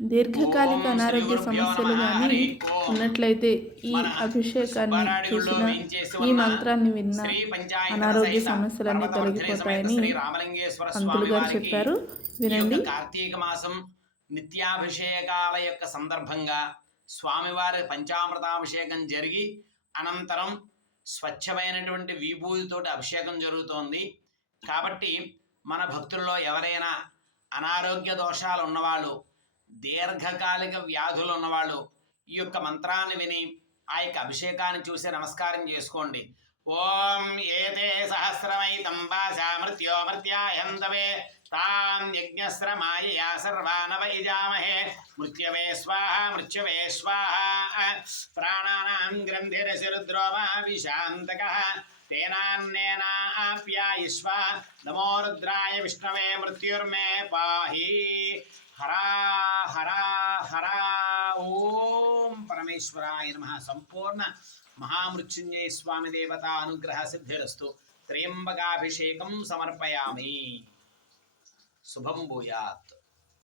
దీర్ఘకాలిక ఓం శ్రీ అనారోగ్య గురుభ్యో నమ. సమస్యలు గానీ హరి ఓం. ఉన్నట్లయితే ఈ మన అభిషేకాన్ని సుబ్బారాయుడులో చేసిన, వేయించేసి ఈ ఉన్న మంత్రాన్ని విన్న శ్రీ పంచాయతన అనారోగ్య సహిత సమస్యలన్నీ పర్వతవర్ధనే సమేత తొలగిపోతాయని శ్రీ రామలింగేశ్వర పంతులు స్వామి గారు వారికి చెప్పారు. ఈ యొక్క వినండి. కార్తీక మాసం నిత్యాభిషేకాల యొక్క సందర్భంగా స్వామివారి పంచామృతాభిషేకం జరిగి అనంతరం స్వచ్ఛమైనటువంటి విభూతితోటి అభిషేకం జరుగుతోంది. కాబట్టి మన భక్తుల్లో ఎవరైనా అనారోగ్య దోషాలు ఉన్నవాళ్ళు, దీర్ఘకాలిక వ్యాధులు ఉన్నవాళ్ళు ఈ యొక్క మంత్రాన్ని విని ఆ యొక్క అభిషేకాన్ని చూసి నమస్కారం చేసుకోండి. ఓం ఏతే సహస్రమైతం వాసా మృత్యోమర్త్యాయంతవే తాం యజ్ఞశ్రమాయయా సర్వానవైజామహే మృత్యవే స్వాహ మృత్యవే స్వాహ ప్రాణానాం గ్రంథిరసిరుద్రో మా విశాంతకః తేనాన్నేనాప్యాయిష్వ నమో రుద్రాయ విష్ణవే మృత్యుర్మే పాహి హరా హరా హరా. ఓం పరమేశ్వరాయ నమః. సంపూర్ణ మహామృత్యుంజయ స్వామి దేవత అనుగ్రహ సిద్ధిరస్తు. త్రయంబకాభిషేకం సమర్పయామి. శుభం భూయాత్.